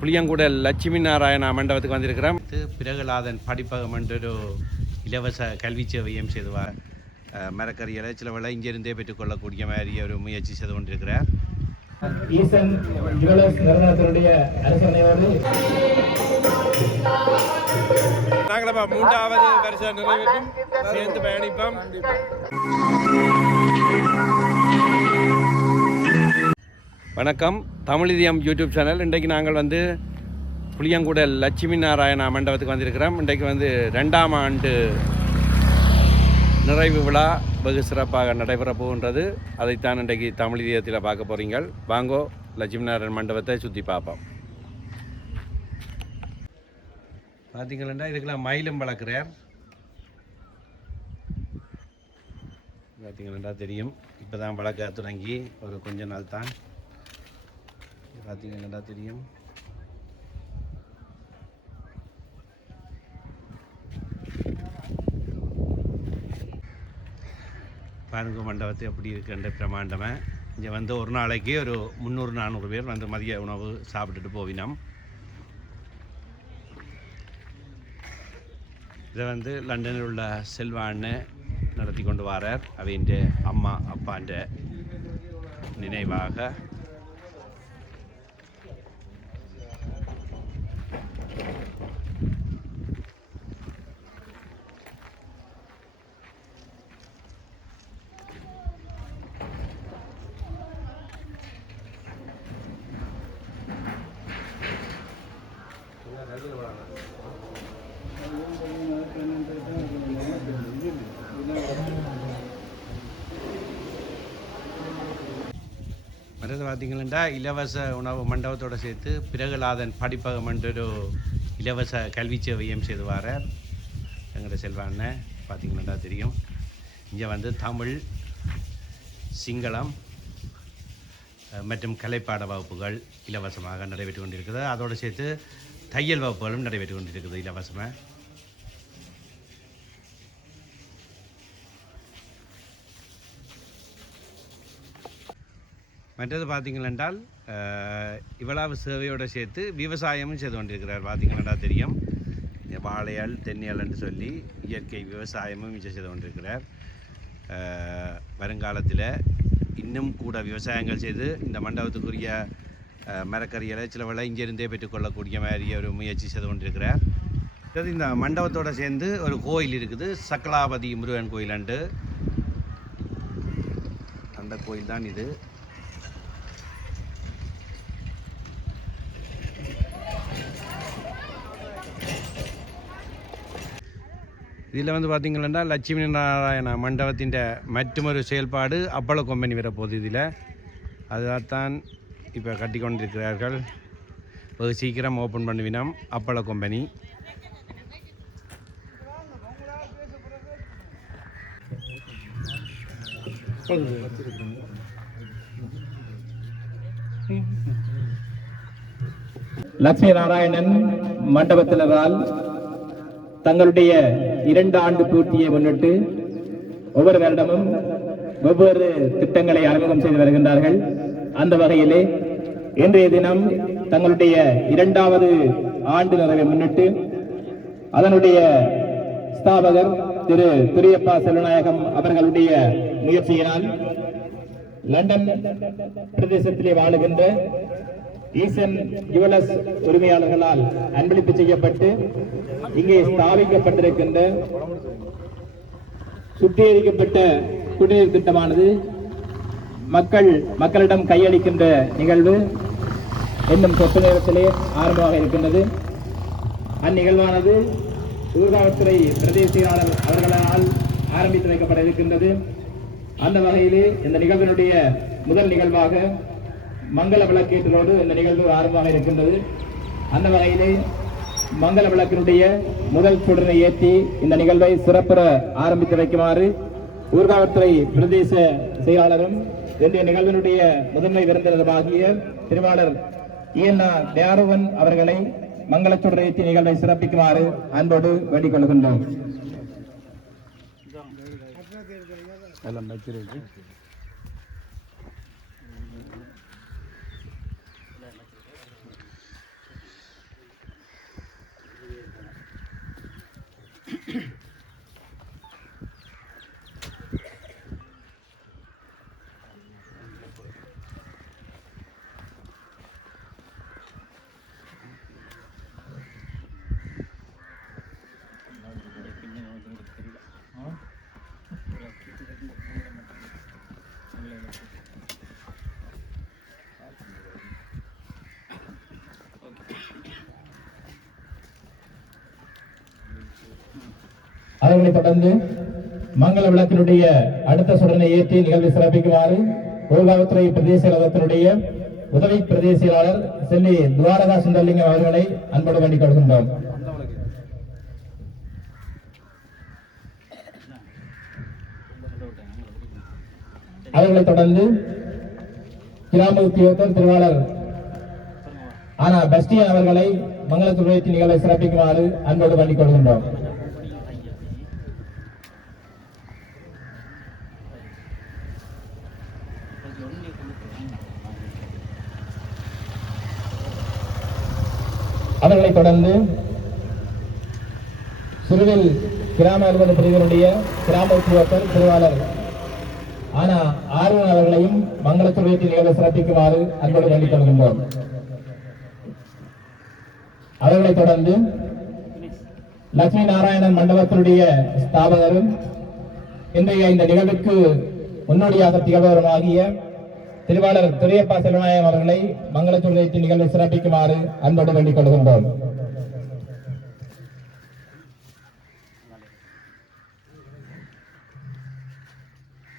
புளியங்குடல் லட்சுமி நாராயணா மண்டபத்துக்கு வந்திருக்கிறோம். பிரகலாதன் படிப்பகம் என்றொரு இலவச கல்வி சேவையும் செய்துவார். மரக்கறிகளை சிலவெல்லாம் இங்கிருந்தே பெற்றுக்கொள்ளக்கூடிய மாதிரி ஒரு முயற்சி செய்து கொண்டிருக்கிறார். ஈசன் ஜுவல்லர்ஸ் நிறுவனத்தினுடைய அரசனையோடு நாங்களப்பா 3வது வருஷம் நிறைவேற்றும் சேர்ந்து பயணிப்போம். வணக்கம், தமிழிதியம் யூடியூப் சேனல். இன்றைக்கு நாங்கள் புளியங்குடல் லட்சுமி நாராயணா மண்டபத்துக்கு வந்திருக்கிறோம். இன்றைக்கு 2ஆம் ஆண்டு நிறைவு விழா வெகு சிறப்பாக நடைபெற போகின்றது. அதைத்தான் இன்றைக்கு தமிழிதியத்தில் பார்க்க போகிறீங்க. வாங்கோ, லட்சுமி நாராயண மண்டபத்தை சுற்றி பார்ப்போம். பார்த்தீங்களா, இதுக்கெல்லாம் மயிலும் வளர்க்குறார். பார்த்தீங்களா தெரியும், இப்போ தான் வளர்க்க தொடங்கி ஒரு கொஞ்ச நாள் தான். பார்த்தீங்கன்னா தெரியும். பாருங்க மண்டபத்தை எப்படி இருக்குன்ற பிரமாண்டமாக. இங்கே ஒரு நாளைக்கு ஒரு 300-400 பேர் மதிய உணவு சாப்பிட்டுட்டு போவினோம். இதை லண்டனில் உள்ள செல்வான்னு நடத்தி கொண்டு வரார். அவையின் அம்மா அப்பான்ற நினைவாக. மற்றது பார்த்தீங்கன்னா இலவச உணவு மண்டபத்தோடு சேர்த்து பிரகலாதன் படிப்பகம் என்றொரு இலவச கல்வி சேவையும் செய்து வரார். எங்களோட செல்வான்னு பார்த்தீங்கன்னா தெரியும். இங்கே தமிழ், சிங்களம் மற்றும் கலைப்பாட வகுப்புகள் இலவசமாக நடைபெற்று கொண்டிருக்குது. அதோடு சேர்த்து தையல் வகுப்புகளும் நடைபெற்று கொண்டிருக்குது இலவசமாக. மற்றது பார்த்தீங்களென்றால் இவ்வளவு சேவையோடு சேர்த்து விவசாயமும் செய்து கொண்டிருக்கிறார். பார்த்தீங்களா தெரியும், வாழையால் தென்னியால் என்று சொல்லி இயற்கை விவசாயமும் செய்து கொண்டிருக்கிறார். வருங்காலத்தில் இன்னும் கூட விவசாயங்கள் செய்து இந்த மண்டபத்துக்குரிய மரக்கறிகளை சிலவெல்லாம் இங்கிருந்தே பெற்றுக்கொள்ளக்கூடிய மாதிரி ஒரு முயற்சி செய்து கொண்டிருக்கிறார். இந்த மண்டபத்தோடு சேர்ந்து ஒரு கோயில் இருக்குது, சக்கலாபதி முருகன் கோயில் அண்டு. அந்த கோயில் தான் இது. இதில் பார்த்தீங்கன்னா லட்சுமி நாராயண மண்டபத்தின் மற்றொரு செயல்பாடு அப்பள கொம்பனி வரப்போகுது. இதில் அதைத்தான் இப்போ கட்டி கொண்டிருக்கிறார்கள். ஒரு சீக்கிரம் ஓப்பன் பண்ணுவினோம் அப்பள கொம்பனி. லட்சுமி நாராயணன் மண்டபத்தினரால் தங்களுடைய 2 ஆண்டு பூர்த்தியை முன்னிட்டு ஒவ்வொரு வருடமும் வெவ்வேறு திட்டங்களை அறிமுகம் செய்து வருகின்றார்கள். அந்த வகையிலே இன்றைய தினம் தங்களுடைய 2வது ஆண்டு நிறைவை முன்னிட்டு அதனுடைய ஸ்தாபகர் திரு துரியப்பா செல்வநாயகம் அவர்களுடைய முயற்சியினால் லண்டன் பிரதேசத்திலே வாழுகின்ற ஈசன் ஜுவல்லர்ஸ் உரிமையாளர்களால் அன்பளிப்பு செய்யப்பட்டு இங்கே ஸ்தாபிக்கப்பட்டிருக்கின்ற சுத்திகரிக்கப்பட்ட குடிநீர் திட்டமானது மக்களிடம் கையளிக்கின்ற நிகழ்வு இன்னும் சொத்து நேரத்திலே ஆரம்பமாக இருக்கின்றது. அந்நிகழ்வானது ஊர்காவல்துறை பிரதேச செயலாளர் அவர்களால் ஆரம்பித்து வைக்கப்பட இருக்கின்றது. அந்த வகையிலே இந்த நிகழ்வினுடைய முதல் நிகழ்வாக மங்கள விளக்கேற்றலோடு இந்த நிகழ்வு ஆரம்பமாக இருக்கின்றது. அந்த வகையிலே மங்கள விளக்கினுடைய முதல் சுடரை ஏற்றி இந்த நிகழ்வை சிறப்புற ஆரம்பித்து வைக்குமாறு ஊர்காவல்துறை பிரதேச செயலாளரும் இன்றைய நிகழ்வினுடைய முதன்மை விருந்தினருமாகிய திருவாளர் தயாரவன் அவர்களை மங்கள சுடரை ஏற்றி நிகழ்வை சிறப்பிக்குமாறு அன்போடு வேண்டிக் கொள்கின்றோம். அதனைத் தொடர்ந்து மங்கள விளக்கினுடைய அடுத்த சுடனை ஏற்றி நிகழ்வை சிறப்பிக்குமாறு ஊர்காவல்துறை பிரதேச செயலகத்தினுடைய உதவி பிரதேச செயலாளர் செல்வி துவாரகா சுந்தரலிங்கம் அவர்களை அன்போடு வேண்டிக் கொள்கின்றோம். அவர்களைத் தொடர்ந்து கிராம உத்தியோகத்தர் திருவாளர் ஆனா பஸ்டியன் அவர்களை மங்களத்துறை நிகழ்வை சிறப்பிக்குமாறு அன்போடு வேண்டிக் கொள்கின்றோம். அவர்களைத் தொடர்ந்து சிறுவில் கிராம அலுவலக பிரிவினுடைய கிராம உத்தியோகத்தர் திருவாளர் ஆனா ஆர்வன் அவர்களையும் மங்களத்துறை நிகழ்வை சிறப்பிக்குமாறு அன்போடு வேண்டிக் கொள்கின்றோம். அவர்களைத் தொடர்ந்து லட்சுமி நாராயணன் மண்டபத்தினுடைய ஸ்தாபகரும் இன்றைய இந்த நிகழ்வுக்கு முன்னோடியாக திகழ்வருமாகிய திருவாளர் துரையப்பா செல்வநாயகம் அவர்களை மங்களத்துறை நிகழ்வை சிறப்பிக்குமாறு அன்போடு வேண்டிக் கொள்கின்றோம்.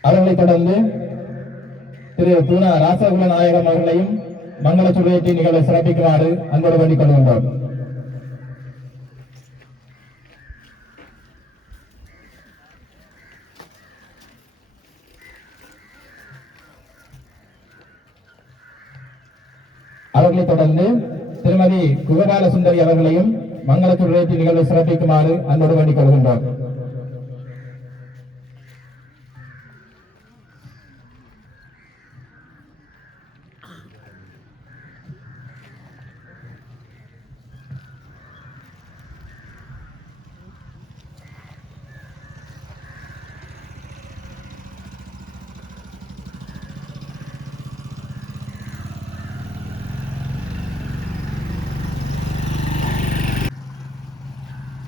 அவர்களைத் தொடர்ந்து திரு பூனா ராசகுல நாயகம் அவர்களையும் மங்களத்துறை நிகழ்வை சிறப்பிக்குமாறு அன்போடு வேண்டிக் கொள்கின்றோம். அவர்களைத் தொடர்ந்து திருமதி குகபால சுந்தரி அவர்களையும் மங்களத்துறை நிகழ்வை சிறப்பிக்குமாறு அன்போடு வேண்டிக் கொள்கின்றோம்.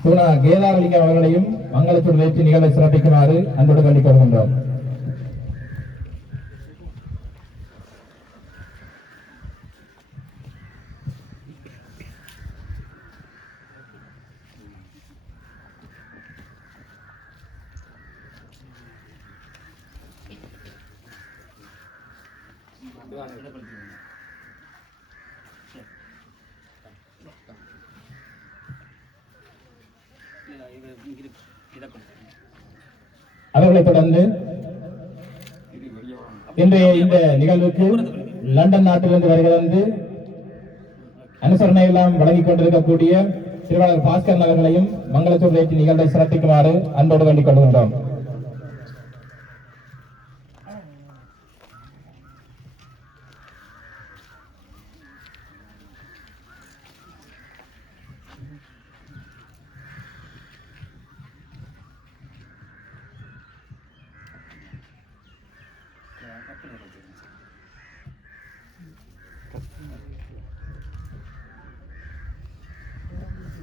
பூனா கேதாரலிங்கம் அவர்களையும் மங்களத்துறை நிகழ்வை சிறப்பிக்குமாறு அன்போடு வேண்டிக் கொள்கின்றோம். அவர்களைத் தொடர்ந்து இன்றைய இந்த நிகழ்வுக்கு லண்டன் நாட்டிலிருந்து வருகிறது அனுசரணை எல்லாம் வழங்கிக் கொண்டிருக்கக்கூடிய திருவாளர் பாஸ்கரன் அவர்களையும் மங்களத்துறை நிகழ்வை சிறப்பிக்குமாறு அன்போடு வேண்டிக் கொள்கின்றோம்.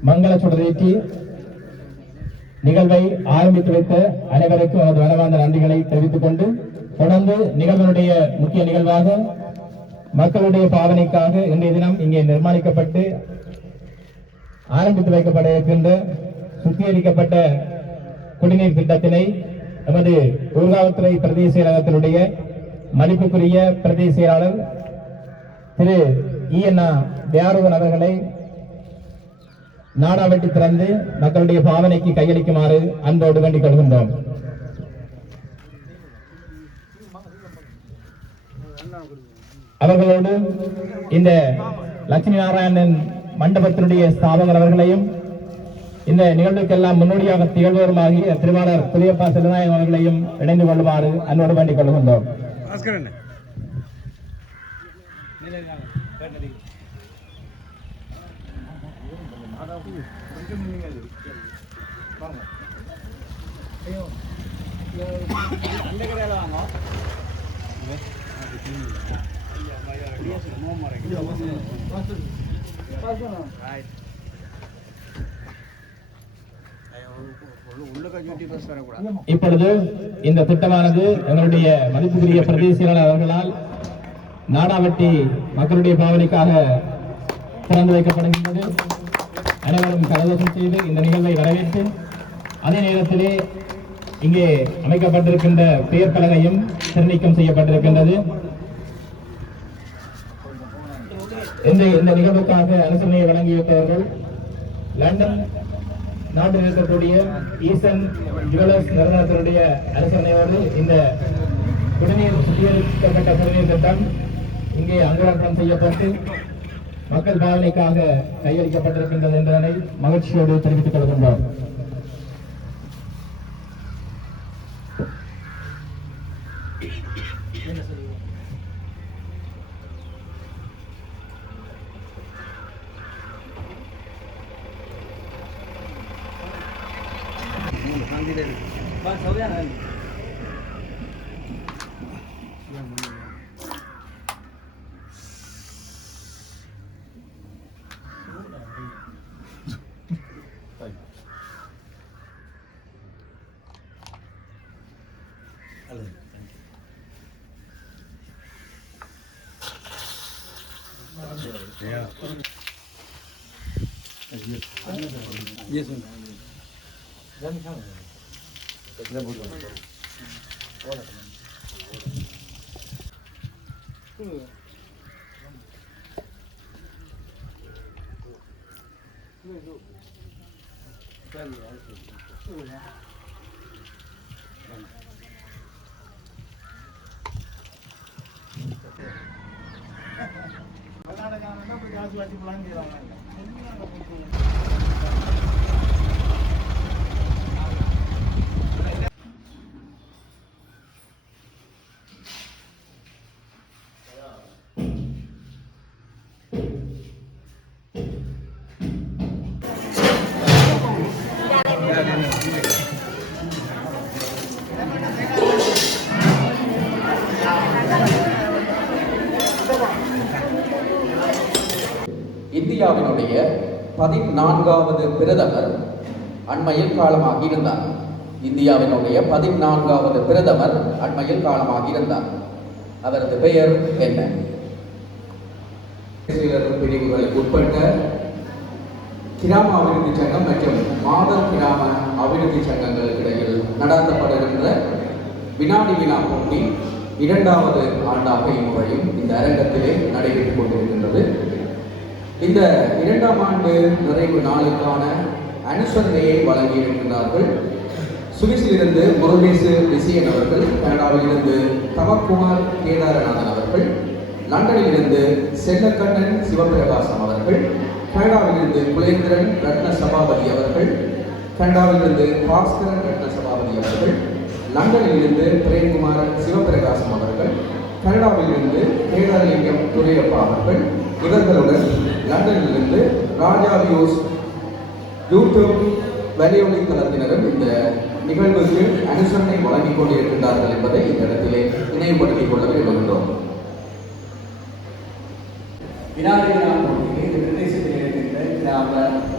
மங்கள சுடரேற்றி நிகழ்வை ஆரம்பித்து வைத்த அனைவருக்கும் எனது மனமார்ந்த நன்றிகளை தெரிவித்துக் கொண்டு தொடர்ந்து நிகழ்வினுடைய முக்கிய நிகழ்வாக மக்களுடைய பாவனைக்காக இன்றைய தினம் இங்கே நிர்மாணிக்கப்பட்டு ஆரம்பித்து வைக்கப்பட இருக்கின்ற சுத்திகரிக்கப்பட்ட குடிநீர் திட்டத்தினை நமது ஊர்காவல்துறை பிரதேச செயலகத்தினுடைய மதிப்புக்குரிய பிரதேச செயலாளர் திரு ஈஎன்ஆ தியாருவன் அவர்களை நாடாவட்டி திறந்து மக்களுடைய பாவனைக்கு கையளிக்குமாறு அன்போடு வேண்டிக் கொள்கின்றோம். அவர்களோடு இந்த லட்சுமி நாராயணன் மண்டபத்தினுடைய ஸ்தாபகர் அவர்களையும் இந்த நிகழ்வுக்கெல்லாம் முன்னோடியாக திகழ்வருமாகிய திருவாளர் துரையப்பா செல்வநாயகம் அவர்களையும் இணைந்து கொள்ளுமாறு அன்போடு வேண்டிக் கொள்கின்றோம். இப்பொழுது இந்த திட்டமானது எங்களுடைய மதிப்புக்குரிய பிரதேச செயலாளர் அவர்களால் நாடாவட்டி மக்களுடைய பாவனைக்காக திறந்து வைக்கப்படுகின்றது. அனைவரும் கரகோஷம் செய்து இந்த நிகழ்வை வரவேற்று அதே நேரத்திலே இங்கே அமைக்கப்பட்டிருக்கின்ற பெயர் பலகையும் திருநீக்கம் செய்யப்பட்டிருக்கின்றது. இந்த நிகழ்வுக்காக அனுசரணையை வழங்கியிருப்பவர்கள் லண்டன் நாட்டில் இருக்கக்கூடிய ஈசன் ஜுவல்லர்ஸ் நிறுவனத்தினுடைய அனுசரணையோடு இந்த குடிநீர் சுத்திகரிக்கப்பட்ட குடிநீர் திட்டம் இங்கே அங்குரார்ப்பணம் செய்யப்பட்டு மக்கள் பாவனைக்காக கையளிக்கப்பட்டிருக்கின்றது என்பதனை மகிழ்ச்சியோடு தெரிவித்துக் கொள்கின்றோம். Yeah. Yes, sir. இந்தியாவினுடைய 14வது பிரதமர் அண்மையில் காலமாகி இருந்தார். இந்தியாவினுடைய 14வது பிரதமர் அண்மையில் காலமாகி இருந்தார். அவரது பெயர் என்ன? பிரிவுகளுக்கு உட்பட்ட கிராம அபிவிருத்தி சங்கம் மற்றும் மாதர் கிராம அபிவிருத்தி சங்கங்களுக்கு இடையில் நடத்தப்படுகின்ற வினாடி வினா போட்டி 2வது ஆண்டாக இம்முறையும் இந்த அரங்கத்திலே நடைபெற்றுக் கொண்டிருக்கின்றது. இந்த 2ஆம் ஆண்டு நிறைவு நாளுக்கான அனுசரணையை வழங்கியிருக்கிறார்கள். சுவிஸிலிருந்து முருகேசு விசயன் அவர்கள், கனடாவிலிருந்து தவக்குமார் கேதாரநாதன் அவர்கள், லண்டனிலிருந்து செல்லக்கண்ணன் சிவபிரகாசம் அவர்கள், கனடாவிலிருந்து குலேந்திரன் ரத்ன சபாபதி அவர்கள், கனடாவிலிருந்து பாஸ்கரன் ரத்ன சபாபதி அவர்கள், லண்டனிலிருந்து பிரேம்குமார் சிவபிரகாசம் அவர்கள், கனடாவிலிருந்து கேதாரலிங்கம் துரையப்பா அவர்கள், இவர்களுடன் லண்டனிலிருந்து ராஜா வியூஸ் யூடியூப் வலையொலி தளத்தினரும் இந்த நிகழ்வுக்கு அனுசரணை வழங்கிக் கொண்டிருக்கின்றார்கள் என்பதை இந்த இடத்திலே நினைவுபடுத்திக் கொள்ள விரும்புகின்றோம். வினாடி வினா போட்டியில் இந்த பிரதேசத்தில் இருக்கின்ற கிராம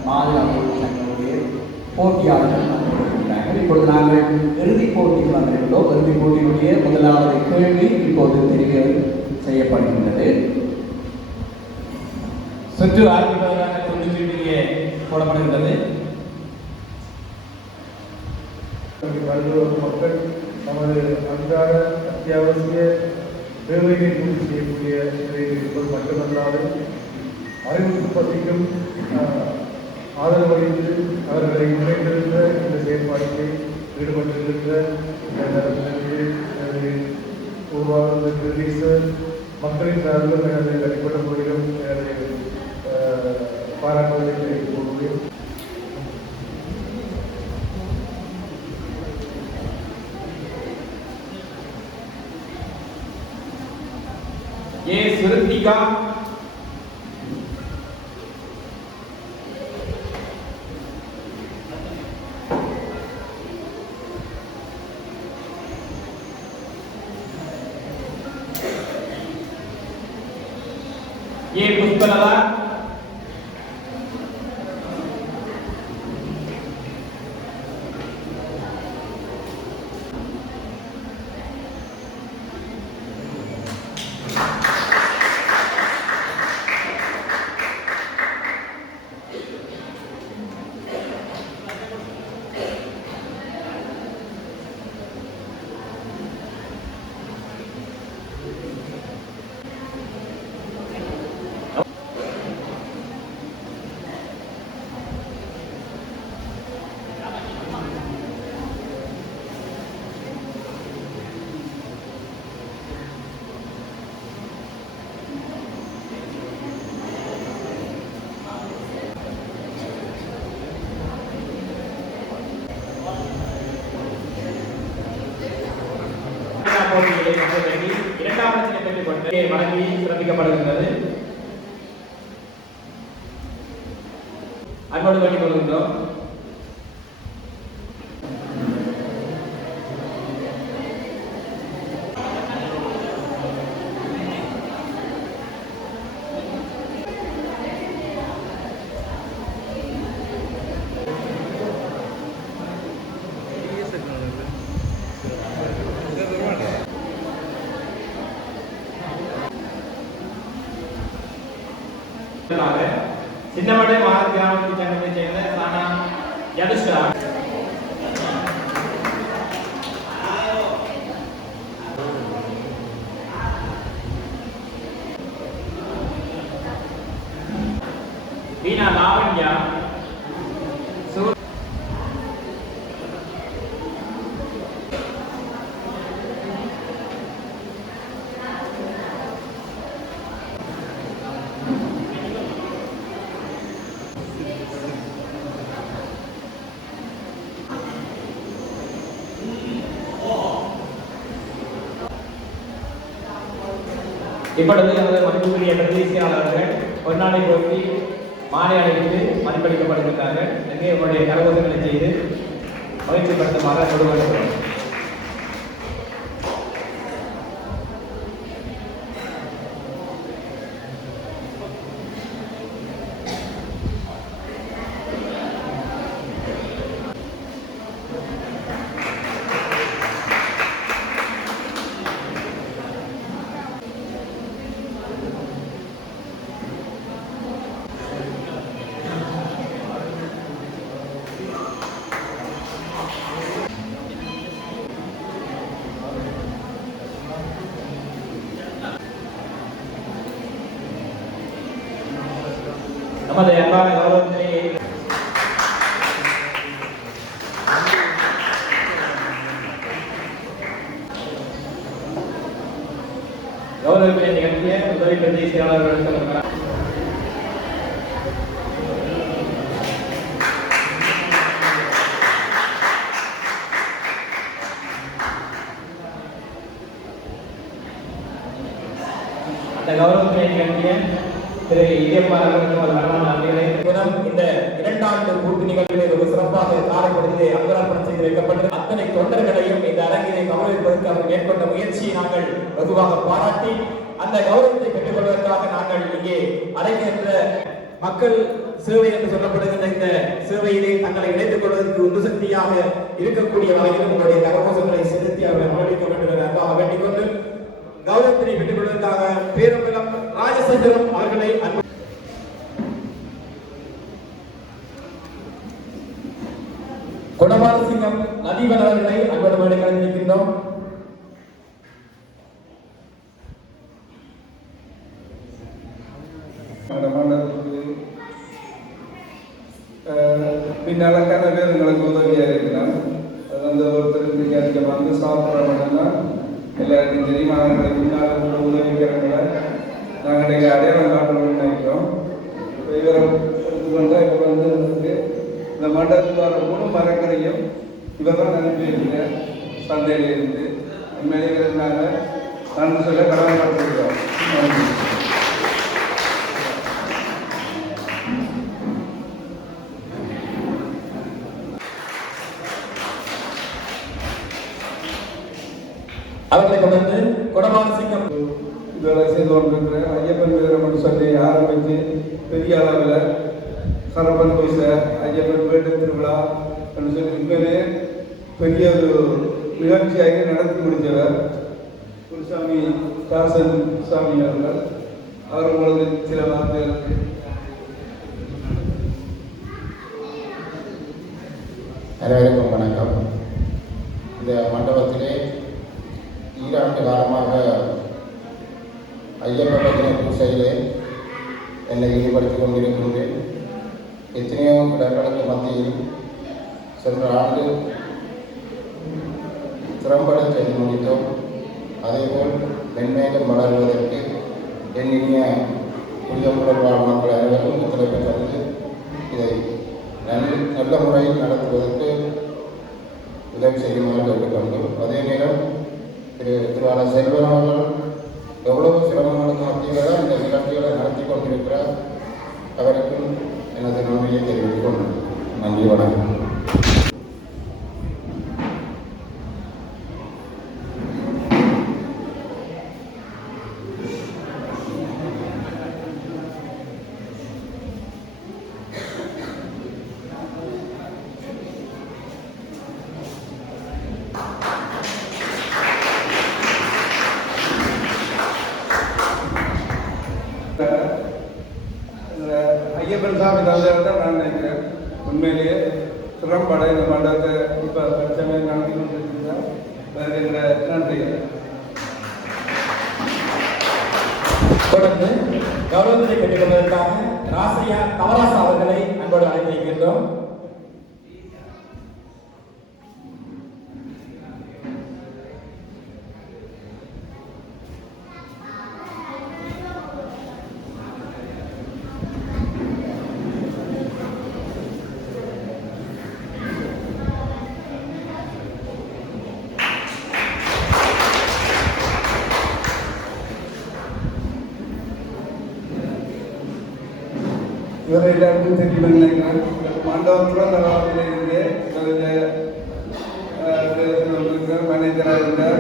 மாநில அமைப்பு சங்கங்களுடைய போட்டியாளர்கள் வந்திருக்கிறார்கள். இப்பொழுது நாங்கள் இறுதிப் போட்டிக்கு வந்திருக்கிறோம். இறுதிப் போட்டியினுடைய முதலாவது கேள்வி இப்போது தெரிவு செய்யப்படுகின்றது. சுற்று ஆரம்பிப்பதற்கான துண்டுச்சீட்டிலே போடப்படுகின்றது. மக்கள் நமது அன்றாட அத்தியாவசிய தேவையை பூர்த்தி செய்யக்கூடிய நிலையில் மட்டுமல்லாது அறிவு உற்பத்திக்கும் ஆதரவளித்து அவர்களை முன்னேற்றிருந்த இந்த செயல்பாட்டில் ஈடுபட்டிருக்கின்ற மக்களின் சார்பில் எனது தனிப்பட்ட முறையிலும் எனது பாராட்டுவதை தெரிவித்துக் கொள்கிறேன். ஏ சுருத்திகா, ஏ புஷ்பலதா, போட்டிகளை நடத்தி 2ஆம் இடத்தினை பெற்றுக் கொண்டு வழங்கி சிறப்பிக்கப்படுகின்றது. அன்போடு வேண்டிக் கொள்கின்றோம். சின்னமடை மாத கிராமத்தை சங்கத்தைச் சேர்ந்த சானா யதுஷா வீணா லாவண்யா இப்பொழுது நமது மதிப்புக்குரிய பிரதேசியாளர்கள் பொன்னாடை போட்டி மாலை அழைத்து மதிப்பளிக்கப்படுகின்றார்கள். எனவே உங்களுடைய கரகோசங்களை செய்து மகிழ்ச்சிப்படுத்துமாறு கொடுக்கப்படுகிறோம். நமது அன்பான கௌரவத்தினை கௌரவத்தினை நிகழ்த்திய உதவி பிரதேசியாளர்களுக்கு அந்த கௌரவத்தினை நிகழ்த்திய திரு இந்த 2 ஆண்டு கூட்டு நிகழ்வுகளை ஒரு சிறப்பாக காரைக்குடியிலே அங்கராப்பணம் செய்து வைக்கப்பட்டு அத்தனை தொண்டர்களையும் இந்த அரங்கினை கௌரவிப்பதற்கு அவர் மேற்கொண்ட முயற்சியை நாங்கள் வெகுவாக பாராட்டி அந்த கௌரவத்தை பெற்றுக் கொள்வதற்காக நாங்கள் இங்கே அரங்கேற்ற மக்கள் சேவை என்று சொல்லப்படுகின்ற இந்த சேவையிலே தங்களை இணைத்துக் கொள்வதற்கு உந்து சக்தியாக இருக்கக்கூடிய வகையில் உங்களுடைய கரகோசங்களை செலுத்தி அவர்களை மகிழ்விக்க வேண்டும் என அன்பாக வேண்டிக் கொண்டு கௌரவத்தினை பெற்றுக் கொள்வதற்காக பேரம்பலம் ராஜசந்திரம் அவர்களை குணமாரசிங்கம் நதிவன் அவர்களை அன்போடு கலந்திருக்கின்றோம். பின்னாலக்கான பேர் எங்களுக்கு உதவியாக இருக்கிறான். அது அந்த ஒருத்தர் வந்து சாப்பிட்றவங்கன்னா எல்லாருக்கும் தெரியும். நாங்கள் பின்னால் உதவிக்கிறவங்களை நாங்கள் அடையாளம் காட்டணும்னு நினைக்கிறோம். இவரை எடுத்துக்கொண்டால் இப்போ வந்து இந்த மண்டலத்தில் வர முழு மரக்கரையும் இவர் தான் அனுப்பி வைக்கிறேன் சந்தையிலிருந்து. உண்மையிலேங்கிறதுனால நன்றி சொல்ல கடமைப்பட்டிருக்கிறோம். அவர்களை தொடர்ந்து கொடமாரசிங்கம் இதெல்லாம் செய்து கொண்டிருக்கிற ஐயப்பன் வீரமன் சொல்லி ஆரம்பித்து பெரிய அளவில் சரப்பன் பூசை ஐயப்பன் வேட்டு திருவிழா என்று சொல்லி உண்மையிலே பெரிய ஒரு நிகழ்ச்சியாக நடத்தி முடித்தவர் குருசாமி தாசன் சாமி அவர்கள். அவர் உங்களுக்கு சில வார்த்தைகள். அனைவருக்கும் வணக்கம். இந்த மண்டபத்திலே ஈராண்டு காலமாக ஐயப்பன் பூசையிலே என்னை ஈடுபடுத்திக் கொண்டிருக்கின்றேன். எத்தனையோ இடங்களுக்கு மத்தியில் சென்ற ஆண்டு திறம்பட செய்து முடித்தோம். அதேபோல் மென்மேலும் வளர்வதற்கு என் இனிய குடியமுடன் வாழ் மக்கள் அனைவரும் ஒத்துழைப்பு தந்து இதை நல்ல முறையில் நடத்துவதற்கு உதவி செய்யுமாறு கேட்டுக்கொண்டோம். அதே நேரம் திரு செல்வன் அவர்கள் எவ்வளவு சிரமங்களுக்கு மத்தியில் தான் இந்த நிகழ்ச்சிகளை நடத்தி கொண்டிருக்கிறார். அவருக்கும் எனது நன்றியை தெரிவித்துக் கொண்டேன். நன்றி, வணக்கம். ஐயப்பன் சாமி தந்தையாக தான் நான் நினைக்கிறேன். உண்மையிலேயே திறம்பட இந்த மண்டபத்தை இப்போ பிரச்சனை நடத்தி கொண்டிருக்கிறார். நன்றிகள். தொடர்ந்து கௌரவத்தை பெற்றுக் கொள்வதற்காக ராசையா கமராசா அவர்களை அன்போடு அழைத்திருக்கின்றோம். இவர் எல்லாருக்கும் தெரியும் நினைக்கிறேன். மண்டபத்தில் நலவாரத்தில் இருந்து மேனேஜராக இருந்தார்.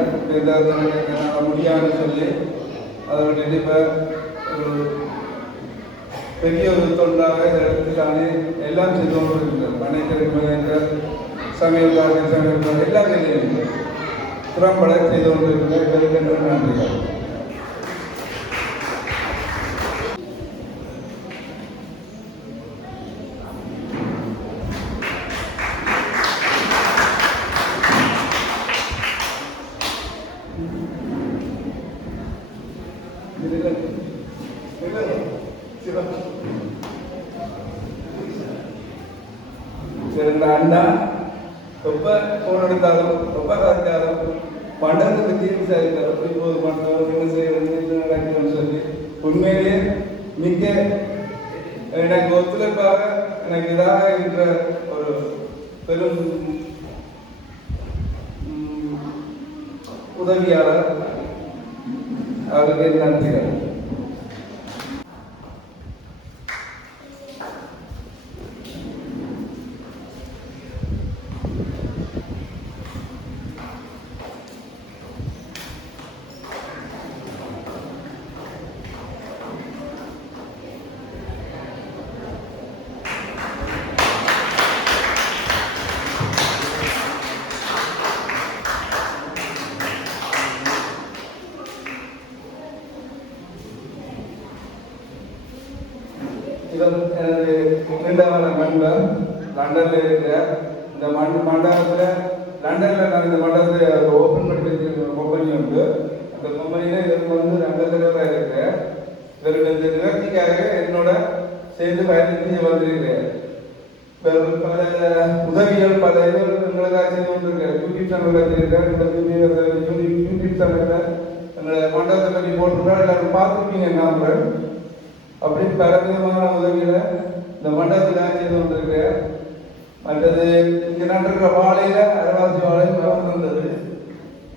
முடியாதுன்னு சொல்லி அதை விட்டுட்டு இப்போ ஒரு பெரிய ஒரு தொண்டாக இதை எடுத்துட்டானே எல்லாம் செய்து கொண்டு இருக்கிறார். மேனேஜர் சமையல்காரர் எல்லா வேலையும் திறம்பட செய்து கொண்டு இருக்கிறார். இதற்கு நன்றிகள். அண்ணா ரொம்ப போன் எடுத்தாலும் ரொம்ப காய்ச்சாலும் மண்டலத்தை பற்றியும் விசாரித்தார். எப்படி போது மண்டலம் என்ன செய்யறது நடக்குதுன்னு சொல்லி உண்மையிலேயே மிக எனக்கு ஒத்துழைப்பாக எனக்கு இதாக என்ற ஒரு பெரும் உதவியாளர். அவருக்கு நன்றிகள். இவர் எனது நீண்டகால நண்பர். லண்டனில் இருக்கிற இந்த மண்டபத்தில் லண்டனில் நான் இந்த மண்டபத்தை ஓப்பன் பண்ணி வச்சிருக்கிற கம்பெனி உண்டு. அந்த கம்பெனியில் இவருக்கு வந்து லண்டனில் இருக்கிறேன். இவருடைய இந்த நிகழ்ச்சிக்காக என்னோட சேர்ந்து பயணித்து வந்திருக்கிறேன். பல உதவிகள் பல இவர் எங்களுக்காக செய்து கொண்டிருக்கார். யூடியூப் சேனல் வச்சிருக்கார். இந்த யூடியூப் சேனலில் எங்களை மண்டபத்தை பற்றி போட்டிருக்கார். எல்லாரும் பார்த்துருப்பீங்க நம்புறேன். அப்படி பல விதமான உதவிகளை இந்த மண்டபத்தில் செய்து கொண்டிருக்கிறேன். மற்றது இங்கே நடக்கிற வாழையில் அரவாசி வாழை வந்தது.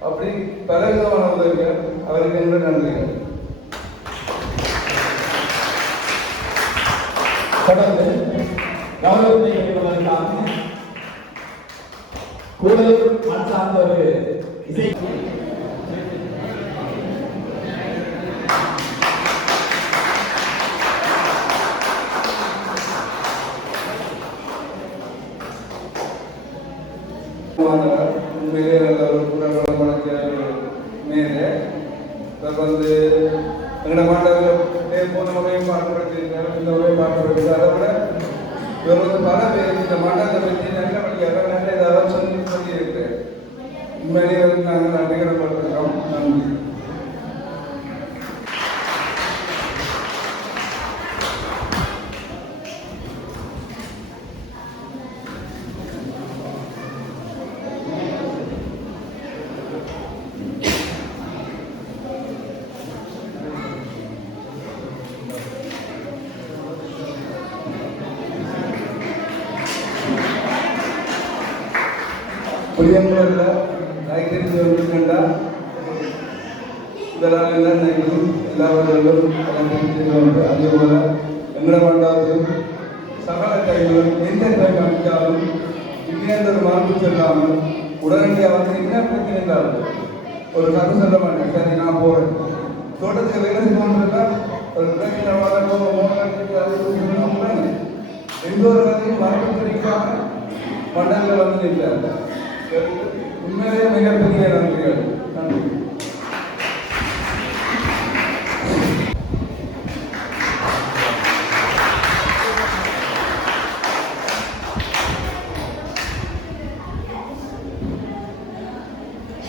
அப்படி பல விதமான உதவிகள். அவருக்கு என்னோட நன்றிகள். தொடர்ந்து கௌரவத்தை பெற்றுக்கொள்வதற்காக கூடலூர் மண் சார்ந்த ஒரு இசை உண்மையிலே நல்ல ஒரு குடவளம் வளர்க்க மேலே வந்து எங்களோட மாண்டவர்கள் போன முறையும் பார்க்கப்படுத்திருக்காரு. இந்த முறையும் பார்க்கப்படுது. அதை விட இவர் வந்து பல பேர் இந்த மாண்டத்தை பற்றி நல்ல வழியாக நல்ல ஏதாவது சொல்லி இருக்கிறேன். உண்மையிலே வந்து நாங்கள் நன்றிகரப்பட்டிருக்கோம். நன்றி. புளியங்குளத்தில் லைட் எரிஞ்சு வந்துருக்கா முதலாளி நினைக்கும் எல்லாவர்களும் அதே போல எங்களை மண்டபத்தில் சகல கைகளும் எந்த டைம் அமைச்சாலும் இல்லையென்ற ஒரு மரபு சொல்லாமல் உடனடியாக வந்து என்ன பிரச்சனை இருந்தாலும் ஒரு கதை சொல்ல மாட்டேன், சரி நான் போகிறேன். தோட்டத்துக்கு வேலை செய்யணும்னா ஒரு பிரச்சனை எந்த ஒரு கதையும் மரபு தெரிவிக்காம மண்டலில் வந்து இல்லை. உண்மையிலேயே மிகப்பெரிய நன்றிகள். நன்றி.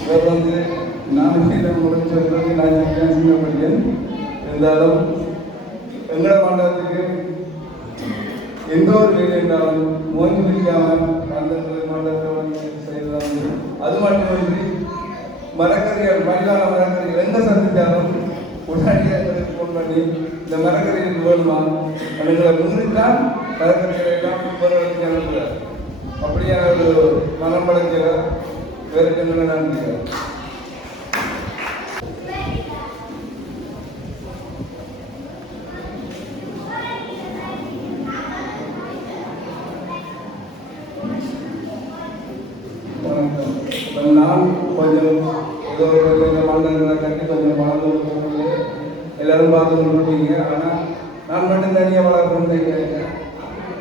இவர் வந்து நான் முடிச்சது நான் சின்ன பையன் இருந்தாலும் எங்களோட மண்டலத்துக்கு எந்த ஒரு வேலை என்றாலும் மோதி பிடிக்காமல் அந்த மண்டலத்தை செய்தாலும் அது மட்டுமின்றி மரக்கறிகள் மயிலான மரக்கறிகள் எங்க சந்தித்தாலும் உடனடியாக ஃபோன் பண்ணி இந்த மரக்கறிகள் வேணுமா எங்களை முன்னிட்டால் மரக்கறிகளை எல்லாம் முன்பு அனுப்புகிறார். அப்படியான ஒரு மனம் படைக்கிற வேறு எங்களை நன்றிகள். நான் கொஞ்சம் ஏதோ கொஞ்சம் மண்டலங்களை கட்டி கொஞ்சம் வளர்ந்து எல்லாரும் பார்த்து கொண்டிருப்பீங்க. ஆனால் நான் மட்டும் தனியாக வளர்க்கணும்.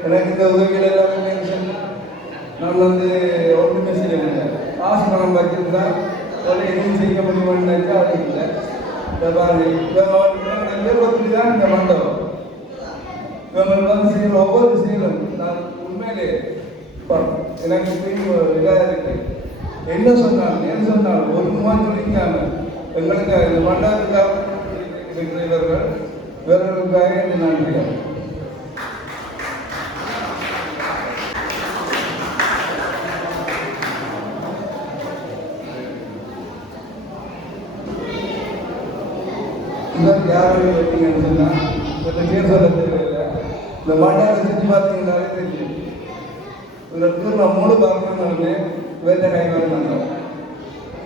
எனக்கு இந்த உதவிகள் எல்லாமே நான் வந்து ஒன்றுமே செய்யலை. காசு பணம் வச்சிருந்தா ஒரு எதுவும் செய்ய முடியும்னு நினைச்சா அது இல்லை. நிர்வாகத்துக்கு தான் இந்த மண்டபம் இவங்க வந்து செய்கிற ஒவ்வொரு செயலும் நான் உண்மையிலே எனக்கு இதாக இருக்கு. என்ன சொன்னாலும் ஒரு மூவாயிரம் சொல்லிக்காம எங்களுக்கு இந்த மண்டபத்துக்காக இருக்கிறவர்கள் வேறவர்களுக்காக இந்த நன்றிகள். இவர் யாரும் வைத்தீங்கன்னு சொன்னால் கொஞ்சம் பேர் சொல்ல தெரியல. இந்த மண்டபத்தை சுற்றி பார்த்தீங்கன்னாலே தெரியும். இதற்கு நான் 3 பார்க்கணும்னு வேட்ட கை வரணும்.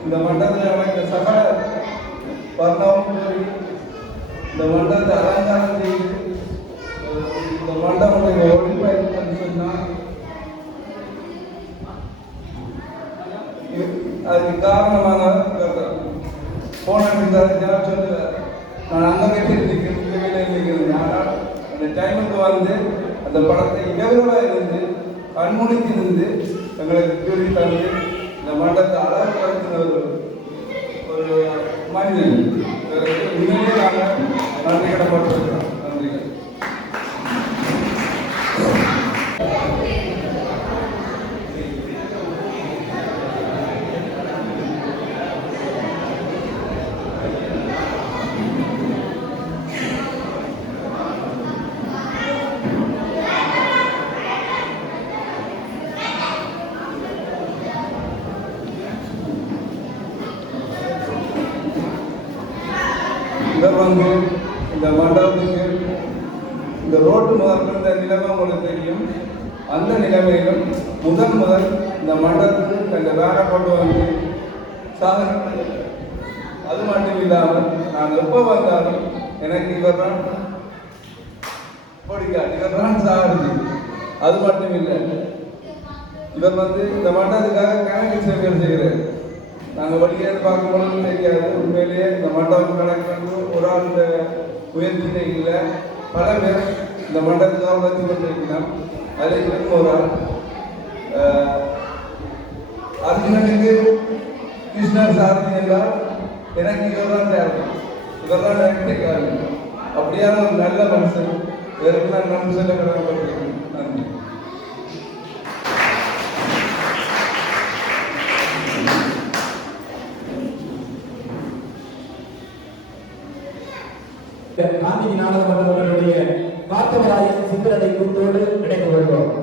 இந்த மண்டபத்தில் எனக்கு சகல வர்ணமும் இந்த மண்டபத்தை அலங்காரம் செய்து இந்த மண்டபத்தை ஒளிப்பாயிருக்குன்னு சொன்னால் அதுக்கு காரணமான போன சொல்லுவேன். நான் அங்கே வைத்திருக்கிறேன். ஆனால் அந்த டைமுக்கு வந்து அந்த படத்தை இலவரமாக இருந்து கண்முனிக்கு இருந்து எங்களுக்கு கூறி தந்து இந்த மண்டலத்தை அழகுபடுத்தின ஒரு மனிதன் உண்மையிலே நாங்கள் நன்றி கடப்பட்டிருக்கிறோம். நன்றிகள். இவர் வந்து இந்த மண்டபத்துக்கு இந்த ரோட்டு முதற்கொண்ட நிலைமை உங்களுக்கு தெரியும். அந்த நிலைமையிலும் முதல் இந்த மண்டபத்துக்கு அந்த வேலை கொண்டு வந்து சாதனை. அது மட்டும் இல்லாமல் நான் எப்போ வந்தாலும் எனக்கு இவர் தான் பிடிக்காது, இவர் தான் சாரதி. அது மட்டும் இல்லை, இவர் வந்து இந்த மண்டபத்துக்காக கணக்கு சேவைகள் செய்கிறார். நாங்கள் வழியாக பார்க்கும்போது தெரியாது. உண்மையிலேயே இந்த மண்டபம் கணக்கு ஒரு ஆள் முயற்சியிலே இல்லை. பல பேர் இந்த மண்டபத்துக்காக வச்சு கொண்டிருக்கிறோம். அதில் ஒரு ஆள் அர்ஜுனனுக்கு கிருஷ்ணர் சாரதி என்றால் எனக்கு இவர்தான் தேவை, இவர்தான் நடிக்கிறாரு. அப்படியான ஒரு நல்ல மனுஷன் வேறு நான் நன்றி சொல்ல கடமைப்பட்டிருக்கிறேன். நன்றி. காந்தி நாடக மன்றத்தினுடைய பார்த்தவராயன் சிந்தனை கூட்டோடு இணைந்து கொள்வோம்.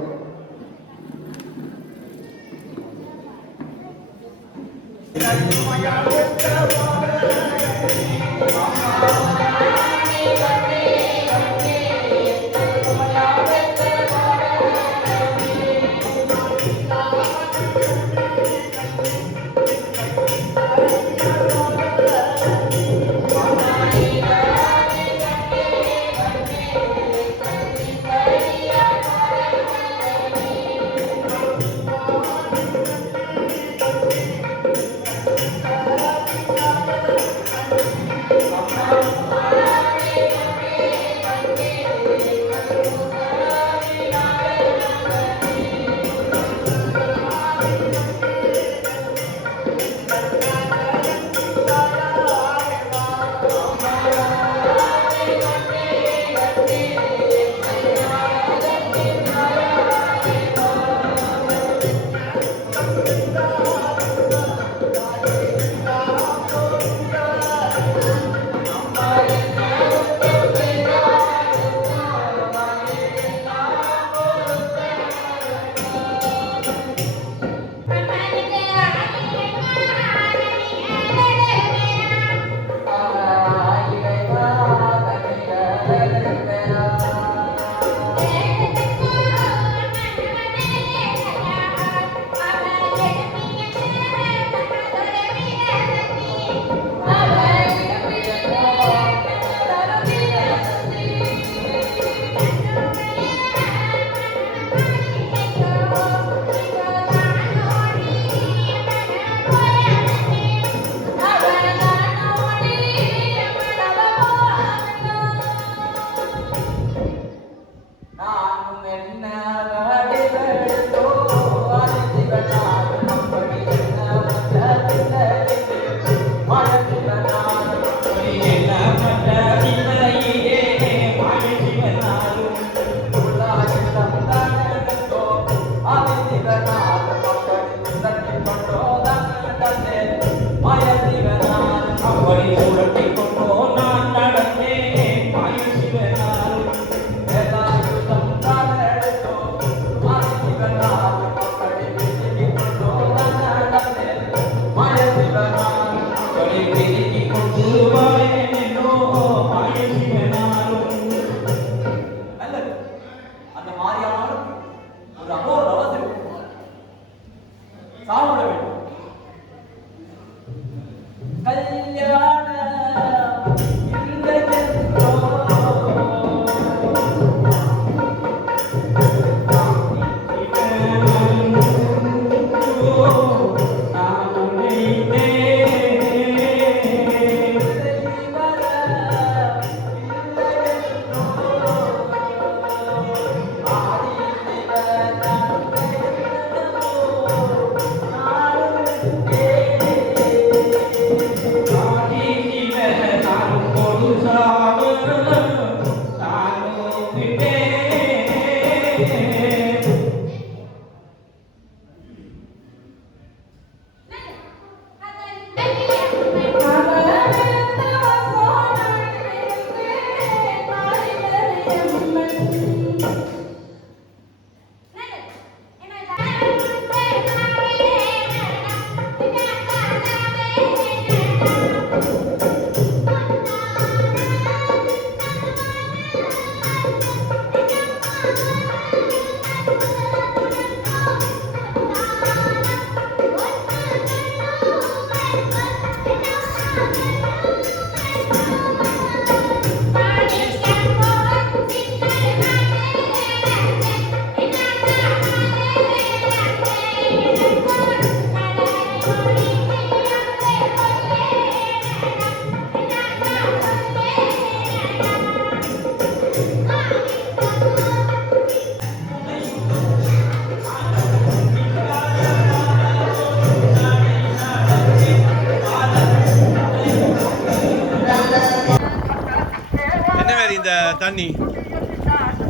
என்ன மாதிரி இந்த தண்ணி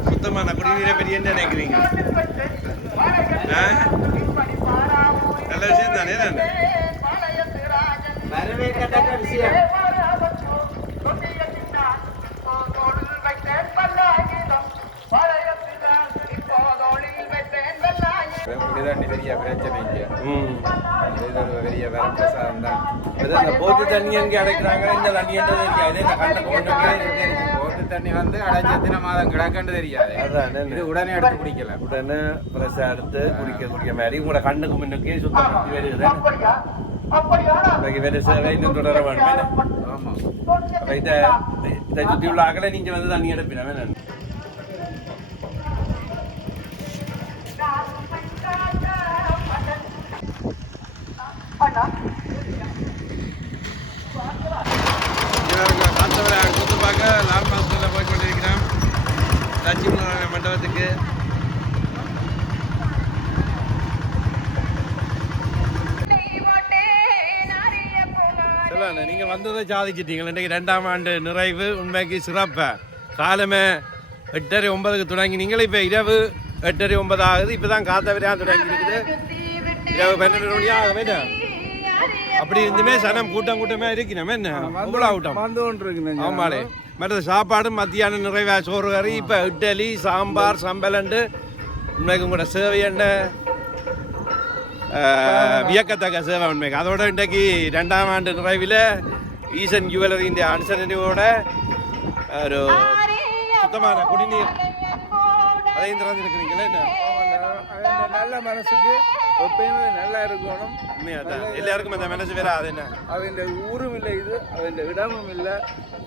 சுத்தமான குடிநீரை பெரிய என்ன நினைக்கிறீங்க? நல்ல விஷயம் தானே. வரவேற்கத்தக்க விஷயம். பெரிய பிரச்சனை பெரிய வரப்பிரசாதம் தான். அந்த போத்து தண்ணி எங்கே அடைக்கிறாங்க, இந்த தண்ணின்றது தெரியாது. இந்த கண்ணை போத்து தண்ணி வந்து அடைச்சி எத்தனை மாதம் கிடக்குன்னு தெரியாது. அதான் இது உடனே எடுத்து குடிக்கல, உடனே ஃப்ரெஷ்ஷாக எடுத்து குடிக்க மாதிரி உங்களோட கண்ணுக்கு முன்னுக்கே சுத்தம் வருது. வேறு சேவை இன்னும் தொடர வேணும். ஆமாம், இதை சுற்றி உள்ள அகலை நீங்கள் வந்து தண்ணி எடுப்பினா வேணும். கூத்து பார்க்க லால் மாஸ்டரில் போய் கொண்டிருக்கிறோம் லட்சுமி மண்டபத்துக்கு. சொல்லுங்க, நீங்கள் வந்ததை சாதிச்சிட்டீங்க. இன்றைக்கு 2ஆம் ஆண்டு நிறைவு. உண்மைக்கு சிறப்பை காலமே 8:30-9க்கு தொடங்கி நீங்களே இப்போ இரவு 8:30-9 ஆகுது. இப்போ தான் காத்தவரையாக தொடங்கி இருக்குது. இரவு 12 மணி ஆக வேண்டாம். அப்படி இருந்துமே சனம் கூட்டமே இருக்கணும். என்ன அவ்வளோ கூட்டம் வந்து கொண்டு இருக்கு. ஆமாடே, மற்ற சாப்பாடு மத்தியானம் நிறைவா சோறு கறி, இப்போ இட்லி சாம்பார் சம்பலண்டு. உண்மைக்கு உங்களோட சேவை என்ன வியக்கத்தக்க சேவை உண்மைக்கு. அதோட இன்றைக்கு 2ஆம் ஆண்டு நிறைவில் ஈசன் ஜுவல்லரியின் அனுசரணையோட ஒரு சுத்தமான குடிநீர் அதையும் திறந்துருக்கிறீங்களே. என்ன நல்ல மனசுக்கு எப்பயுமே நல்லா இருக்கணும். எல்லாருக்கும் அந்த மனசு வேற. அது என்ன அவன் ஊரும் இல்லை, இது அவன் இடமும் இல்லை.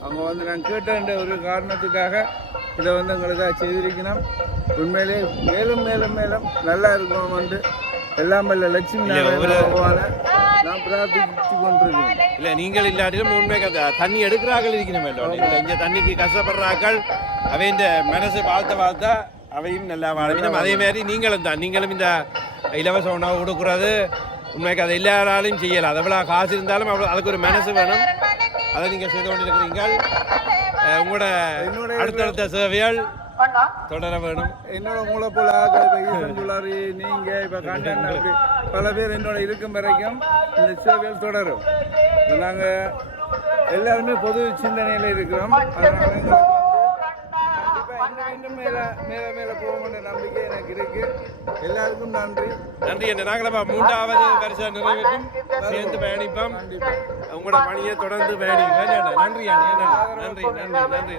அவங்க வந்து நான் கேட்ட ஒரு காரணத்துக்காக இதை வந்து எங்களுக்காக செய்திருக்கணும். உண்மையிலே மேலும் மேலும் மேலும் நல்லா இருக்கணும் வந்து எல்லாம் இல்லை லட்சுமி பகவானை நான் பிரார்த்திச்சு கொண்டிருக்கேன். இல்லை நீங்கள் இல்லாட்டிலும் உண்மைக்கு அந்த தண்ணி எடுக்கிறார்கள் இருக்கணும். இல்லை இங்கே தண்ணிக்கு கஷ்டப்படுறாக்கள் அவையின் மனசு வாழ்த்தா அவையும் நல்லா வாழணும். அதே மாதிரி நீங்களும் இந்த இலவச உணவு கொடுக்குறது உண்மைக்கு அதை எல்லாராலையும் செய்யலாம். அது எவ்வளோ காசு இருந்தாலும் அதுக்கு ஒரு மனசு வேணும். அதை நீங்கள் செய்து கொண்டிருக்கிறீர்கள். உங்களோட அடுத்தடுத்த சேவைகள் தொடர வேணும். என்னோட மூலப்போல சொல்லாரு நீங்கள் இப்போ கண்டன் அப்படி பல பேர் என்னோட இருக்கும் வரைக்கும் இந்த சேவைகள் தொடரும். நாங்கள் எல்லாருமே பொது சிந்தனையில் இருக்கிறோம். அதனால இன்னும் மேலே போகணுன்ற நம்பிக்கை எனக்கு இருக்கு. எல்லாருக்கும் நன்றி என்ன. நாங்களப்பா 3வது வருஷம் நிறைவேற்றும் சேர்ந்து பயணிப்போம். உங்களோட பணியை தொடர்ந்து பயணிப்போம். நன்றி நன்றி நன்றி நன்றி நன்றி.